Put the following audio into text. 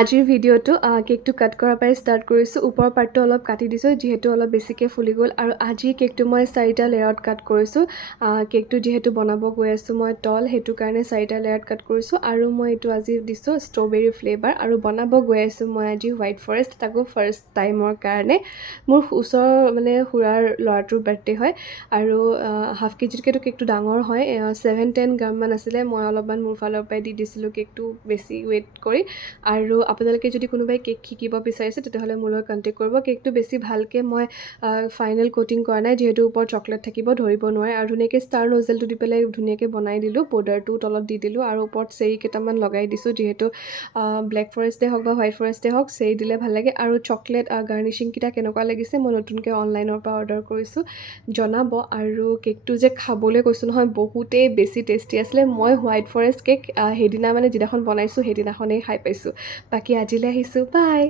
আজিৰ ভিডিঅ'টো কেকটো কাট কৰাৰ পৰাই ষ্টাৰ্ট কৰিছোঁ। ওপৰৰ পাৰ্টটো অলপ কাটি দিছোঁ যিহেতু অলপ বেছিকৈ ফুলি গ'ল। আৰু আজিৰ কেকটো মই 4টা লেয়াৰত কাট কৰিছোঁ। কেকটো যিহেতু বনাব গৈ আছোঁ মই তল, সেইটো কাৰণে 4টা লেয়াৰত কাট কৰিছোঁ। আৰু মই এইটো আজি দিছোঁ ষ্ট্ৰবেৰী ফ্লেভাৰ, আৰু বনাব গৈ আছোঁ মই আজি হোৱাইট ফৰেষ্ট, তাকো ফাৰ্ষ্ট টাইমৰ কাৰণে। মোৰ ওচৰৰ মানে খুৰাৰ ল'ৰাটোৰ বাৰ্থডে হয়, আৰু হাফ কেজিতকৈতো কেকটো ডাঙৰ হয়, 7-10 গ্ৰামমান আছিলে। মই অলপমান মোৰ ফালৰ পৰাই দি দিছিলোঁ কেকটো বেছি ৱেইট কৰি। আৰু আপোনালোকে যদি কোনোবাই কেক শিকিব বিচাৰিছে তেতিয়াহ'লে মোৰ লগত কণ্টেক্ট কৰিব। কেকটো বেছি ভালকৈ মই ফাইনেল কোটিং কৰা নাই যিহেতু ওপৰত চকলেট থাকিব, ধৰিব নোৱাৰে। আৰু ধুনীয়াকৈ ষ্টাৰ নজেলটো দি পেলাই ধুনীয়াকৈ বনাই দিলোঁ, পাউডাৰটো তলত দি দিলোঁ, আৰু ওপৰত চেৰী কেইটামান লগাই দিছোঁ। যিহেতু ব্লেক ফৰেষ্টেই হওক বা হোৱাইট ফৰেষ্টেই হওক, চেৰী দিলে ভাল লাগে। আৰু চকলেট গাৰ্নিচিংকেইটা কেনেকুৱা লাগিছে মই নতুনকৈ অনলাইনৰ পৰা অৰ্ডাৰ কৰিছোঁ, জনাব। আৰু কেকটো যে খাবলৈ কৈছোঁ নহয়, বহুতেই বেছি টেষ্টি আছিলে। মই হোৱাইট ফৰেষ্ট কেক সেইদিনা মানে যিদিনাখন বনাইছোঁ সেইদিনাখনেই খাই পাইছোঁ। বাকী আজিলৈ আহিছোঁ, বাই।